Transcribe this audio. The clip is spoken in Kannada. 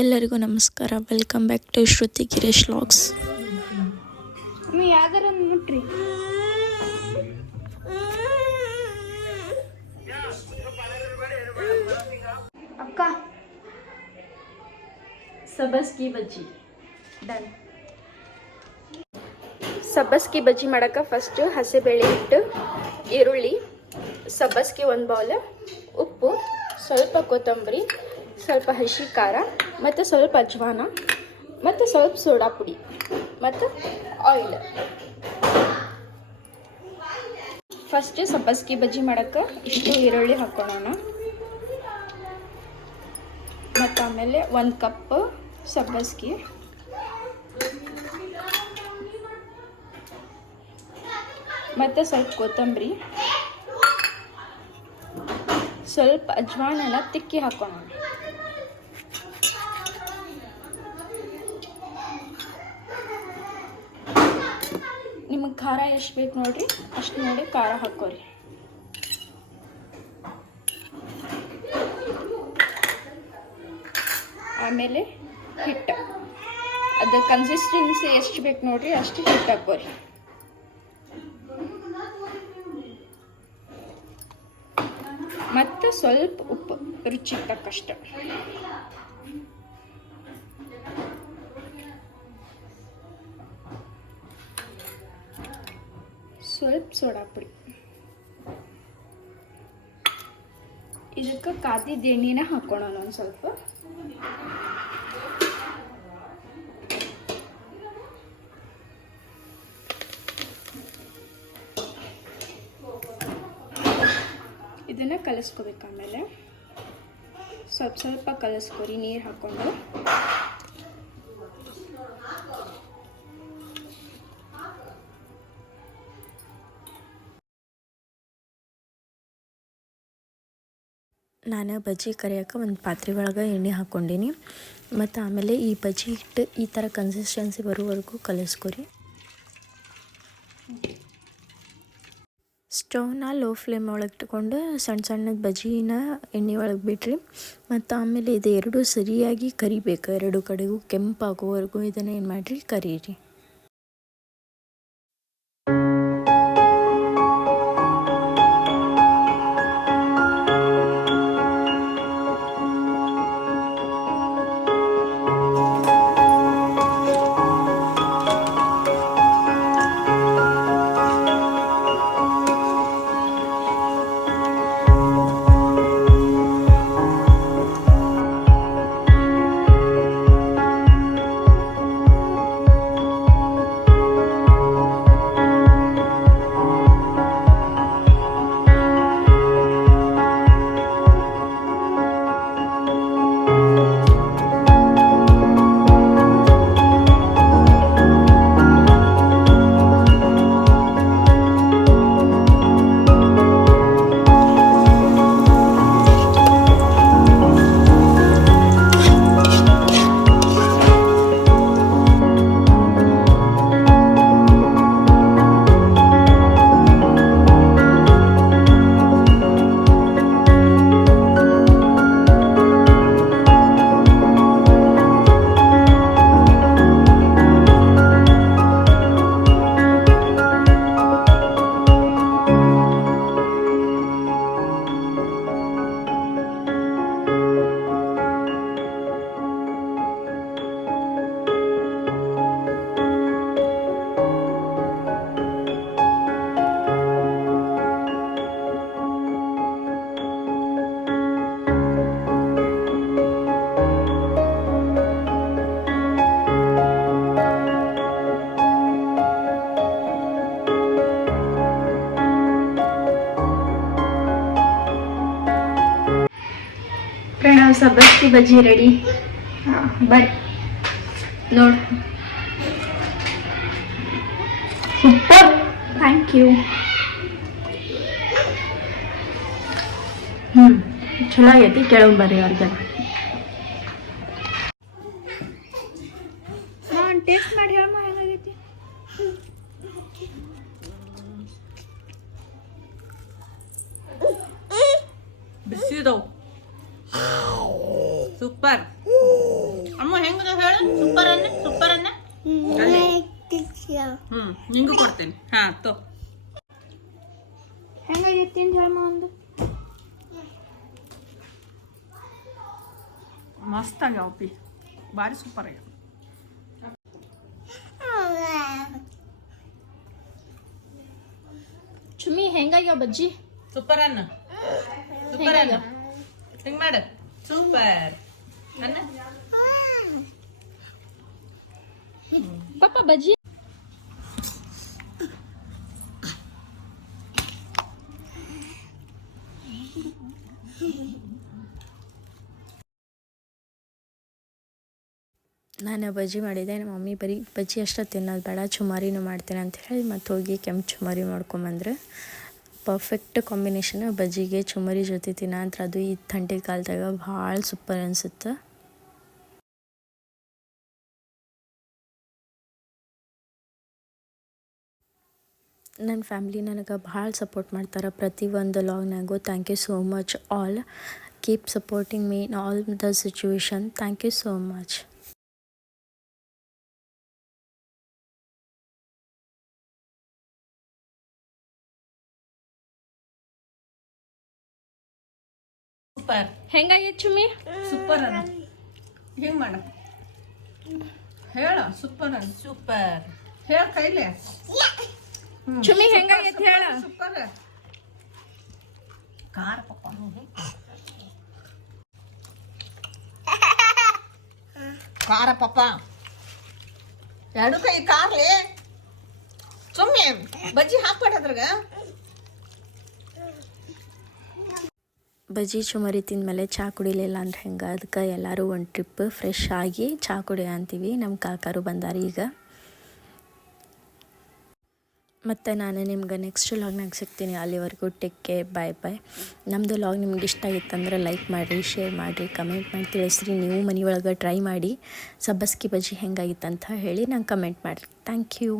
ಎಲ್ಲರಿಗೂ ನಮಸ್ಕಾರ. Welcome back to Shruti Girish vlogs. ಯಾವ್ದಾರ ಮುಟ್ರಿ ಅಕ್ಕ. ಸಬ್ಬಸ್ಗಿ ಬಜ್ಜಿ ಡನ್. ಸಬ್ಬಸ್ಗಿ ಬಜ್ಜಿ ಮಾಡೋಕೆ ಫಸ್ಟು ಹಸಿಬೇಳೆ ಹಿಟ್ಟು, ಈರುಳ್ಳಿ, ಸಬ್ಬಸ್ಗಿ 1 ಬೌಲ್, ಉಪ್ಪು, ಸ್ವಲ್ಪ ಕೊತ್ತಂಬರಿ, ಸ್ವಲ್ಪ ಹಸಿ ಖಾರ ಮತ್ತು ಸ್ವಲ್ಪ ಅಜ್ವಾನ ಮತ್ತು ಸ್ವಲ್ಪ ಸೋಡಾ ಪುಡಿ ಮತ್ತು ಆಯಿಲ್. ಫಸ್ಟ್ ಸಬ್ಬಸ್ಗಿ ಬಜ್ಜಿ ಮಾಡೋಕ್ಕೆ ಇಷ್ಟು ಈರುಳ್ಳಿ ಹಾಕ್ಕೊಳ್ಳೋಣ. ಮತ್ತು ಆಮೇಲೆ 1 ಕಪ್ ಸಬ್ಬಸ್ಗಿ, ಮತ್ತು ಸ್ವಲ್ಪ ಕೊತ್ತಂಬರಿ, ಸ್ವಲ್ಪ ಅಜ್ವಾನನ ತಿಕ್ಕಿ ಹಾಕೋಣ. ನಿಮಗೆ ಖಾರ ಎಷ್ಟು ಬೇಕು ನೋಡ್ರಿ, ಅಷ್ಟು ನೋಡಿ ಖಾರ ಹಾಕೋರಿ. ಆಮೇಲೆ ಹಿಟ್ಟು, ಅದು ಕನ್ಸಿಸ್ಟೆನ್ಸಿ ಎಷ್ಟು ಬೇಕು ನೋಡ್ರಿ ಅಷ್ಟು ಹಿಟ್ಟು ಹಾಕೋರಿ. ಮತ್ತು ಸ್ವಲ್ಪ ಉಪ್ಪು ರುಚಿಗೆ ತಕ್ಕಷ್ಟು. ಸ್ವಲ್ಪ ಸೋಡಾ ಪುಡಿ. ಇದಕ್ಕೆ ಕಾದಿದ್ದ ಎಣ್ಣೆನ ಹಾಕೋಣ ಒಂದು ಸ್ವಲ್ಪ. ಇದನ್ನು ಕಲಿಸ್ಕೋಬೇಕು. ಆಮೇಲೆ ಸ್ವಲ್ಪ ಸ್ವಲ್ಪ ಕಲಿಸ್ಕೊರಿ ನೀರು ಹಾಕ್ಕೊಂಡು. ನಾನು ಬಜ್ಜಿ ಕರಿಯೋಕೆ ಒಂದು ಪಾತ್ರೆ ಒಳಗೆ ಎಣ್ಣೆ ಹಾಕ್ಕೊಂಡೀನಿ. ಮತ್ತು ಆಮೇಲೆ ಈ ಬಜ್ಜಿ ಹಿಟ್ಟು ಈ ಥರ ಕನ್ಸಿಸ್ಟೆನ್ಸಿ ಬರೋವರೆಗೂ ಕಲಿಸ್ಕೊರಿ. ಸ್ಟವ್ನ ಲೋ ಫ್ಲೇಮ್ ಒಳಗೆ ಇಟ್ಕೊಂಡು ಸಣ್ಣ ಸಣ್ಣದ ಬಜ್ಜಿನ ಎಣ್ಣೆ ಒಳಗೆ ಬಿಡ್ರಿ. ಮತ್ತು ಆಮೇಲೆ ಇದು ಎರಡೂ ಸರಿಯಾಗಿ ಕರಿಬೇಕು. ಎರಡು ಕಡೆಗೂ ಕೆಂಪಾಗೋವರೆಗೂ ಇದನ್ನು ಏನು ಮಾಡಿರಿ, ಕರೀರಿ. ಪ್ರಣವ್, ಸಬ್ಬಸ್ಗಿ ಬಜ್ಜಿ ರೆಡಿ. ಬರ್ರಿ ನೋಡಿ. Super, thank you. ಚಲೋ ಆಗೈತಿ. ಕೆಳಗೆ ಬರ್ರಿ ಅವ್ರಿಗೆ. ನಾನು ಟೇಸ್ಟ್ ಮಾಡಿ ಹೇಳಮ್ಮ ಹೆಂಗಾಗೈತಿ. ಬಿಸಿದವು ಸೂಪರ್. ಅಮ್ಮ ಹೆಂಗದ ಹೇಳ ಸೂಪರ್ ಅನ್ನ ನಿಂಗೂ ಕೊಡ್ತೇನೆ ಹಾ ತೋ ಹೆಂಗಾಗೈತಿ ಅಂತ ಹೇಳಮ್ಮ ಒಂದು ಮಸ್ತ್ ಆಗ್ಯಾವ ಪಿ ಭಾರಿ ಸೂಪರ್ ಆಗ್ಯಾವ ಚುಮ್ಮಿ ಹೆಂಗಾಗ್ಯಾವ ಬಜ್ಜಿ ಸೂಪರ್ ಅನ್ನ ಹಿಂಗ್ ಮಾಡ ಸೂಪರ್ ಅನ್ನ ಪಾಪ ಬಜ್ಜಿ ನಾನು ಬಜ್ಜಿ ಮಾಡಿದ್ದೆ ನಮ್ಮ ಮಮ್ಮಿ ಬರೀ ಬಜ್ಜಿ ಅಷ್ಟೇ ತಿನ್ನೋದು ಬೇಡ ಚುಮಾರಿನೂ ಮಾಡ್ತೇನೆ ಅಂತ ಹೇಳಿ ಮತ್ತು ಹೋಗಿ ಕೆಂಪು ಚುಮರಿ ಮಾಡ್ಕೊಂಬಂದ್ರೆ ಪರ್ಫೆಕ್ಟ್ ಕಾಂಬಿನೇಷನ್ ಬಜ್ಜಿಗೆ ಚುಮರಿ ಜೊತೆ ತಿನ್ನಂತ್ರ ಅದು ಈ ಥಂಡಿ ಕಾಲದಾಗ ಭಾಳ ಸೂಪರ್ ಅನಿಸುತ್ತೆ. ನನ್ನ ಫ್ಯಾಮ್ಲಿ ನನಗೆ ಭಾಳ ಸಪೋರ್ಟ್ ಮಾಡ್ತಾರೆ ಪ್ರತಿಯೊಂದು ಲಾಗ್ನಾಗೂ. Thank you so much all. Keep supporting me in all the situation. Thank you so much. Super ಹೆಂಗಾಗೈತೆ ಚುಮ್ಮಿ ಸೂಪರ್ ಅನ್ನ ಹಿಂಗ್ ಮಾಡ ಹೇಳ ಸೂಪರ್ ಸೂಪರ್ ಹೇಳ ಕೈಲೆ ಚುಮ್ಮಿ ಹೆಂಗಾಗೈತೆ ಹೇಳ ಸೂಪರ್ ಖಾರ ಪಪ್ಪ ಖಾರ ಪಪ್ಪ ಎರಡು ಕೈ ಕಾರ್ಲೆ ಸುಮ್ಮನೆ ಬಜ್ಜಿ ಹಾಕ್ಬೇಡ ಅದ್ರಾಗ ಬಜ್ಜಿ ಚುಮರಿ ತಿಂದಮೇಲೆ ಚಹಾ ಕುಡಿಲಿಲ್ಲ ಅಂದ್ರೆ ಹೆಂಗೆ, ಅದಕ್ಕೆ ಎಲ್ಲರೂ ಒಂದು ಟ್ರಿಪ್ ಫ್ರೆಶ್ ಆಗಿ ಚಹಾ ಕುಡಿ ಅಂತೀವಿ. ನಮ್ಮ ಕಾಕಾರು ಬಂದಾರ ಈಗ. ಮತ್ತು ನಾನು ನಿಮ್ಗೆ ನೆಕ್ಸ್ಟ್ ಲಾಗ್ನಾಗ ಸಿಗ್ತೀನಿ. ಅಲ್ಲಿವರೆಗೂ ಟೇಕ್ ಕೇರ್, ಬಾಯ್ ಬಾಯ್. ನಮ್ಮದು ಲಾಗ್ ನಿಮ್ಗೆ ಇಷ್ಟ ಆಗಿತ್ತಂದ್ರೆ ಲೈಕ್ ಮಾಡಿರಿ, ಶೇರ್ ಮಾಡಿರಿ, ಕಮೆಂಟ್ ಮಾಡಿ ತಿಳಿಸ್ರಿ. ನೀವು ಮನೆಯೊಳಗೆ ಟ್ರೈ ಮಾಡಿ ಸಬ್ಬಸ್ಗಿ ಬಜ್ಜಿ ಹೆಂಗಾಗಿತ್ತಂತ ಹೇಳಿ ನಂಗೆ ಕಮೆಂಟ್ ಮಾಡಿರಿ. Thank you.